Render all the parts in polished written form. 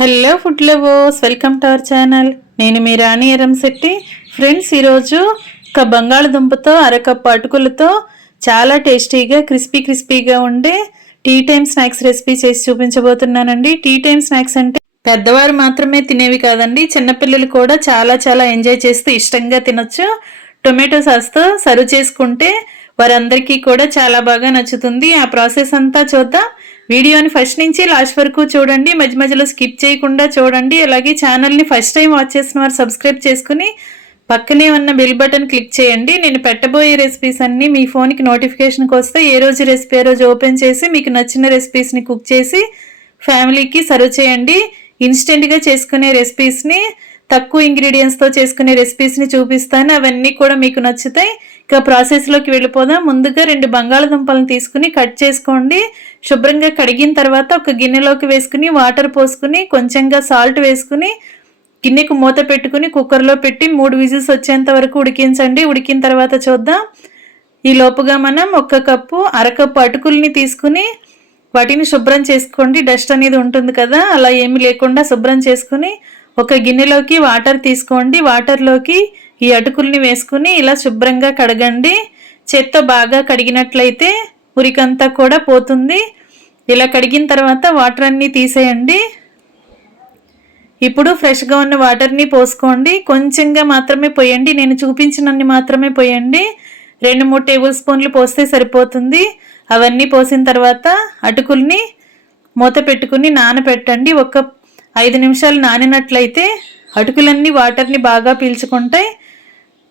Hello food lovers, welcome to our channel. నేను మీ రాణి Eramsetti. Friends, ఈరోజు ఒక బంగాళదుంపతో అరకప్పు అటుకులతో చాలా టేస్టీగా క్రిస్పీగా ఉండే టీ టైమ్ స్నాక్స్ రెసిపీ చేసి చూపించబోతున్నానండి. టీ టైమ్ స్నాక్స్ అంటే పెద్దవారు మాత్రమే తినేవి కాదండి, చిన్నపిల్లలు కూడా చాలా ఎంజాయ్ చేస్తూ ఇష్టంగా తినొచ్చు. టొమాటో సాస్తో సర్వ్ చేసుకుంటే వారందరికీ కూడా చాలా బాగా నచ్చుతుంది. ఆ ప్రాసెస్ అంతా చూద్దాం. వీడియోని ఫస్ట్ నుంచి లాస్ట్ వరకు చూడండి, మధ్యలో స్కిప్ చేయకుండా చూడండి. అలాగే ఛానల్ని ఫస్ట్ టైం వాచ్ చేసిన వారు సబ్స్క్రైబ్ చేసుకుని పక్కనే ఉన్న బెల్ బటన్ క్లిక్ చేయండి. నేను పెట్టబోయే రెసిపీస్ అన్నీ మీ ఫోన్కి నోటిఫికేషన్కి వస్తే ఏ రోజు రెసిపీ ఆ రోజు ఓపెన్ చేసి మీకు నచ్చిన రెసిపీస్ని కుక్ చేసి ఫ్యామిలీకి సర్వ్ చేయండి. ఇన్స్టెంట్గా చేసుకునే రెసిపీస్ని, తక్కువ ఇంగ్రీడియంట్స్తో చేసుకునే రెసిపీస్ని చూపిస్తాను. అవన్నీ కూడా మీకు నచ్చుతాయి. ఇక ప్రాసెస్లోకి వెళ్ళిపోదాం. ముందుగా 2 బంగాళదుంపలను తీసుకుని కట్ చేసుకోండి. శుభ్రంగా కడిగిన తర్వాత ఒక గిన్నెలోకి వేసుకుని వాటర్ పోసుకుని కొంచెంగా సాల్ట్ వేసుకుని గిన్నెకు మూత పెట్టుకుని కుక్కర్లో పెట్టి 3 విజిల్స్ వచ్చేంత వరకు ఉడికించండి. ఉడికిన తర్వాత చూద్దాం. ఈ లోపుగా మనం అరకప్పు అటుకుల్ని తీసుకుని వాటిని శుభ్రం చేసుకోండి. డస్ట్ అనేది ఉంటుంది కదా, అలా ఏమీ లేకుండా శుభ్రం చేసుకుని ఒక గిన్నెలోకి వాటర్ తీసుకోండి. వాటర్లోకి ఈ అటుకుల్ని వేసుకుని ఇలా శుభ్రంగా కడగండి. చేత్తో బాగా కడిగినట్లయితే ఉరికంతా కూడా పోతుంది. ఇలా కడిగిన తర్వాత వాటర్ అన్నీ తీసేయండి. ఇప్పుడు ఫ్రెష్గా ఉన్న వాటర్ని పోసుకోండి. కొంచెంగా మాత్రమే పోయండి, నేను చూపించినన్ని మాత్రమే పోయండి. 2-3 టేబుల్ స్పూన్లు పోస్తే సరిపోతుంది. అవన్నీ పోసిన తర్వాత అటుకుల్ని మూత పెట్టుకుని నానబెట్టండి. ఒక 5 నిమిషాలు నానినట్లయితే అటుకులన్నీ వాటర్ని బాగా పీల్చుకుంటాయి.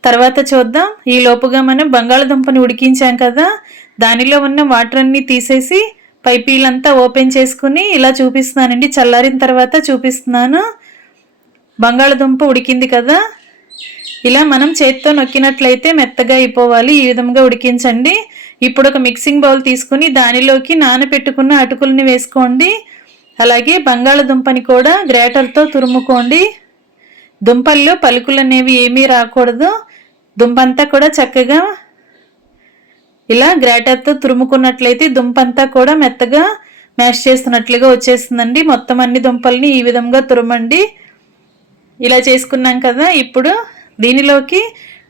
తర్వాత చూద్దాం. ఈ లోపుగా మనం బంగాళదుంపని ఉడికించాం కదా, దానిలో ఉన్న వాటర్ అన్నీ తీసేసి పైపీలంతా ఓపెన్ చేసుకుని ఇలా చూపిస్తున్నానండి. చల్లారిన తర్వాత చూపిస్తున్నాను. బంగాళదుంప ఉడికింది కదా, ఇలా మనం చేత్తో నొక్కినట్లయితే మెత్తగా అయిపోవాలి. ఈ విధంగా ఉడికించండి. ఇప్పుడు ఒక మిక్సింగ్ బౌల్ తీసుకుని దానిలోకి నానబెట్టుకున్న అటుకుల్ని వేసుకోండి. అలాగే బంగాళదుంపని కూడా గ్రేటర్తో తురుముకోండి. దుంపల్లో పలుకులు అనేవి ఏమీ రాకూడదు. దుంపంతా కూడా చక్కగా ఇలా గ్రేటర్తో తురుముకున్నట్లయితే దుంపంతా కూడా మెత్తగా మ్యాష్ చేస్తున్నట్లుగా వచ్చేస్తుందండి. మొత్తం అన్ని దుంపల్ని ఈ విధంగా తురమండి. ఇలా చేసుకున్నాం కదా, ఇప్పుడు దీనిలోకి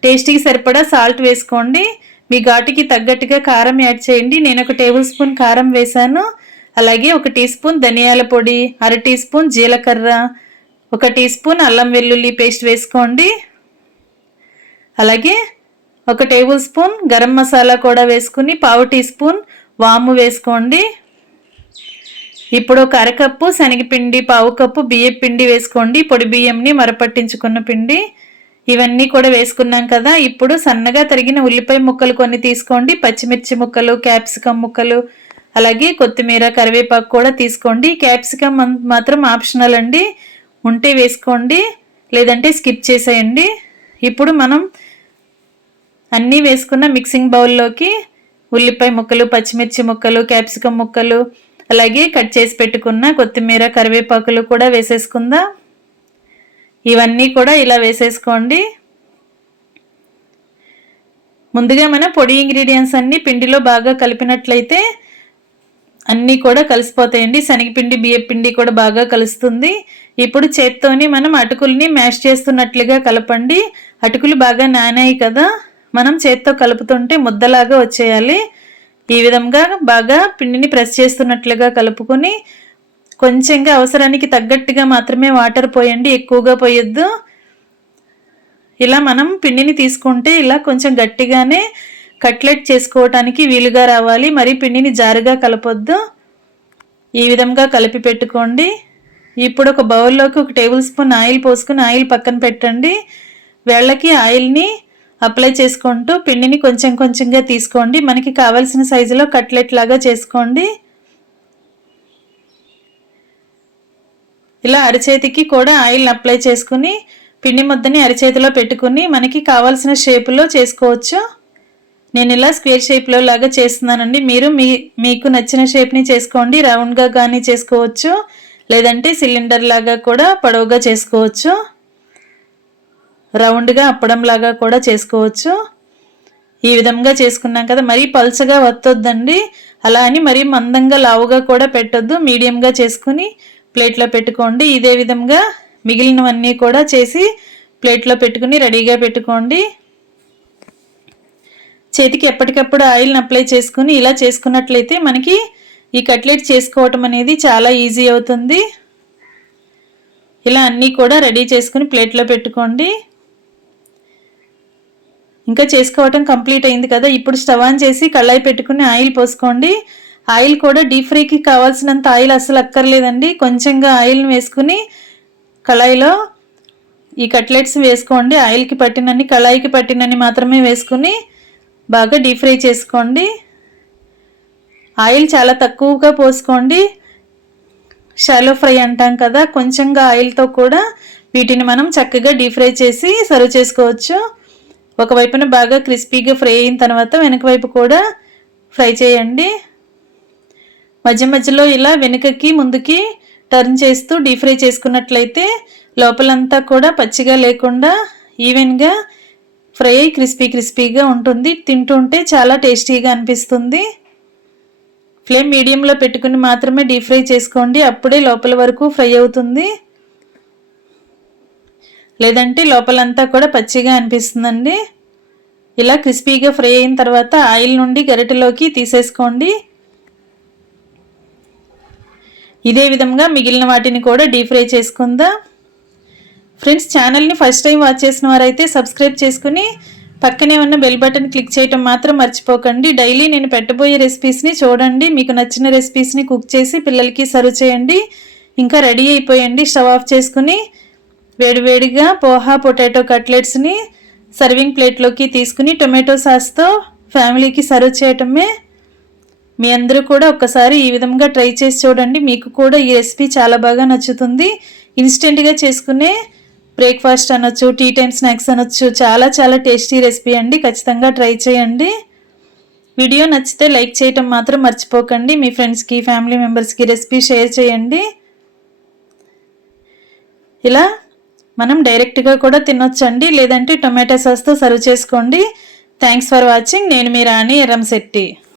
టేస్ట్కి సరిపడా సాల్ట్ వేసుకోండి. మీ ఘాటుకి తగ్గట్టుగా కారం యాడ్ చేయండి. నేను 1 టేబుల్ స్పూన్ కారం వేశాను. అలాగే 1 టీ స్పూన్ ధనియాల పొడి, 1/2 టీ స్పూన్ జీలకర్ర, 1 టీ స్పూన్ అల్లం వెల్లుల్లి పేస్ట్ వేసుకోండి. అలాగే 1 టేబుల్ స్పూన్ గరం మసాలా కూడా వేసుకుని 1/2 టీ స్పూన్ వాము వేసుకోండి. ఇప్పుడు 1 అరకప్పు శనగపిండి, 1/2 కప్పు బియ్యం పిండి వేసుకోండి. పొడి బియ్యంని మరపట్టించుకున్న పిండి. ఇవన్నీ కూడా వేసుకున్నాం కదా, ఇప్పుడు సన్నగా తరిగిన ఉల్లిపాయ ముక్కలు కొన్ని తీసుకోండి. పచ్చిమిర్చి ముక్కలు, క్యాప్సికమ్ ముక్కలు, అలాగే కొత్తిమీర, కరివేపాకు కూడా తీసుకోండి. క్యాప్సికమ్ మాత్రం ఆప్షనల్ అండి, ఉంటే వేసుకోండి, లేదంటే స్కిప్ చేసేయండి. ఇప్పుడు మనం అన్నీ వేసుకున్న మిక్సింగ్ బౌల్లోకి ఉల్లిపాయ ముక్కలు, పచ్చిమిర్చి ముక్కలు, క్యాప్సికమ్ ముక్కలు, అలాగే కట్ చేసి పెట్టుకున్న కొత్తిమీర, కరివేపాకులు కూడా వేసేసుకుందాం. ఇవన్నీ కూడా ఇలా వేసేసుకోండి. ముందుగా మనం పొడి ఇంగ్రీడియంట్స్ అన్నీ పిండిలో బాగా కలిపినట్లయితే అన్నీ కూడా కలిసిపోతాయండి. శనగపిండి, బియ్యం పిండి కూడా బాగా కలుస్తుంది. ఇప్పుడు చేత్తోని మనం అటుకుల్ని మ్యాష్ చేస్తున్నట్లుగా కలపండి. అటుకులు బాగా నానాయి కదా, మనం చేత్తో కలుపుతుంటే ముద్దలాగా వచ్చేయాలి. ఈ విధంగా బాగా పిండిని ప్రెస్ చేస్తున్నట్లుగా కలుపుకొని కొంచెంగా అవసరానికి తగ్గట్టుగా మాత్రమే వాటర్ పోయండి, ఎక్కువగా పోయొద్దు. ఇలా మనం పిండిని తీసుకుంటే ఇలా కొంచెం గట్టిగానే కట్లెట్ చేసుకోవటానికి వీలుగా రావాలి. మరి పిండిని జారుగా కలపొద్దు. ఈ విధంగా కలిపి పెట్టుకోండి. ఇప్పుడు ఒక బౌల్లోకి 1 టేబుల్ స్పూన్ ఆయిల్ పోసుకుని ఆయిల్ పక్కన పెట్టండి. వేళ్ళకి ఆయిల్ని అప్లై చేసుకుంటూ పిండిని కొంచెంగా తీసుకోండి. మనకి కావాల్సిన సైజులో కట్లెట్ లాగా చేసుకోండి. ఇలా అరచేతికి కూడా ఆయిల్ అప్లై చేసుకుని పిండి ముద్దని అరచేతిలో పెట్టుకుని మనకి కావాల్సిన షేపులో చేసుకోవచ్చు. నేను ఇలా స్క్వేర్ షేప్లో లాగా చేస్తున్నానండి. మీరు మీకు నచ్చిన షేప్ని చేసుకోండి. రౌండ్గా కానీ చేసుకోవచ్చు, లేదంటే సిలిండర్ లాగా కూడా పొడవుగా చేసుకోవచ్చు, రౌండ్గా అప్పడం లాగా కూడా చేసుకోవచ్చు. ఈ విధంగా చేసుకున్నాం కదా, మరీ పల్చగా వత్తొద్దండి, అలా అని మరీ మందంగా లావుగా కూడా పెట్టొద్దు. మీడియంగా చేసుకుని ప్లేట్లో పెట్టుకోండి. ఇదే విధంగా మిగిలినవన్నీ కూడా చేసి ప్లేట్లో పెట్టుకుని రెడీగా పెట్టుకోండి. చేతికి ఎప్పటికప్పుడు ఆయిల్ని అప్లై చేసుకుని ఇలా చేసుకున్నట్లయితే మనకి ఈ కట్లెట్ చేసుకోవటం అనేది చాలా ఈజీ అవుతుంది. ఇలా అన్నీ కూడా రెడీ చేసుకుని ప్లేట్లో పెట్టుకోండి. ఇంకా చేసుకోవటం కంప్లీట్ అయింది కదా. ఇప్పుడు స్టవ్ ఆన్ చేసి కళాయి పెట్టుకుని ఆయిల్ పోసుకోండి. ఆయిల్ కూడా డీప్ ఫ్రైకి కావాల్సినంత ఆయిల్ అస్సలు అక్కర్లేదండి. కొంచెంగా ఆయిల్ని వేసుకుని కళాయిలో ఈ కట్లెట్స్ వేసుకోండి. ఆయిల్కి పట్టినన్ని, కళాయికి పట్టినన్ని మాత్రమే వేసుకుని బాగా డీప్ ఫ్రై చేసుకోండి. ఆయిల్ చాలా తక్కువగా పోసుకోండి. షాలో ఫ్రై అంటాం కదా, కొంచెంగా ఆయిల్తో కూడా వీటిని మనం చక్కగా డీప్ ఫ్రై చేసి సర్వ్ చేసుకోవచ్చు. ఒకవైపున బాగా క్రిస్పీగా ఫ్రై అయిన తర్వాత వెనక వైపు కూడా ఫ్రై చేయండి. మధ్య మధ్యలో ఇలా వెనుకకి ముందుకి టర్న్ చేస్తూ డీప్ ఫ్రై చేసుకున్నట్లయితే లోపలంతా కూడా పచ్చిగా లేకుండా ఈవెన్గా ఫ్రై అయ్యి క్రిస్పీగా ఉంటుంది. తింటుంటే చాలా టేస్టీగా అనిపిస్తుంది. ఫ్లేమ్ మీడియంలో పెట్టుకుని మాత్రమే డీప్ ఫ్రై చేసుకోండి. అప్పుడే లోపల వరకు ఫ్రై అవుతుంది. లేదంటే లోపలంతా కూడా పచ్చిగా అనిపిస్తుందండి. ఇలా క్రిస్పీగా ఫ్రై అయిన తర్వాత ఆయిల్ నుండి గరిటెలోకి తీసేసుకోండి. ఇదే విధంగా మిగిలిన వాటిని కూడా డీప్ ఫ్రై చేసుకుందాం. ఫ్రెండ్స్, ఛానల్ని ఫస్ట్ టైం వాచ్ చేసిన వారైతే సబ్స్క్రైబ్ చేసుకుని పక్కనే ఉన్న బెల్ బటన్ క్లిక్ చేయటం మాత్రం మర్చిపోకండి. డైలీ నేను పెట్టబోయే రెసిపీస్ని చూడండి. మీకు నచ్చిన రెసిపీస్ని కుక్ చేసి పిల్లలకి సర్వ్ చేయండి. ఇంకా రెడీ అయిపోయండి. స్టవ్ ఆఫ్ చేసుకుని వేడివేడిగా పోహా పొటాటో కట్లెట్స్ని సర్వింగ్ ప్లేట్లోకి తీసుకుని టొమాటో సాస్తో ఫ్యామిలీకి సర్వ్ చేయటమే. మీ అందరూ కూడా ఒక్కసారి ఈ విధంగా ట్రై చేసి చూడండి. మీకు కూడా ఈ రెసిపీ చాలా బాగా నచ్చుతుంది. ఇన్స్టెంట్గా చేసుకునే బ్రేక్ఫాస్ట్ అనొచ్చు, టీ టైమ్ స్నాక్స్ అనొచ్చు. చాలా చాలా టేస్టీ రెసిపీ అండి. ఖచ్చితంగా ట్రై చేయండి. వీడియో నచ్చితే లైక్ చేయటం మాత్రం మర్చిపోకండి. మీ ఫ్రెండ్స్కి, ఫ్యామిలీ మెంబర్స్కి రెసిపీ షేర్ చేయండి. ఇలా మనం డైరెక్ట్గా కూడా తినొచ్చండి, లేదంటే టొమాటో సాస్తో సర్వ్ చేసుకోండి. Thanks for watching. నేను మీ రాణి ఎర్రంశెట్టి.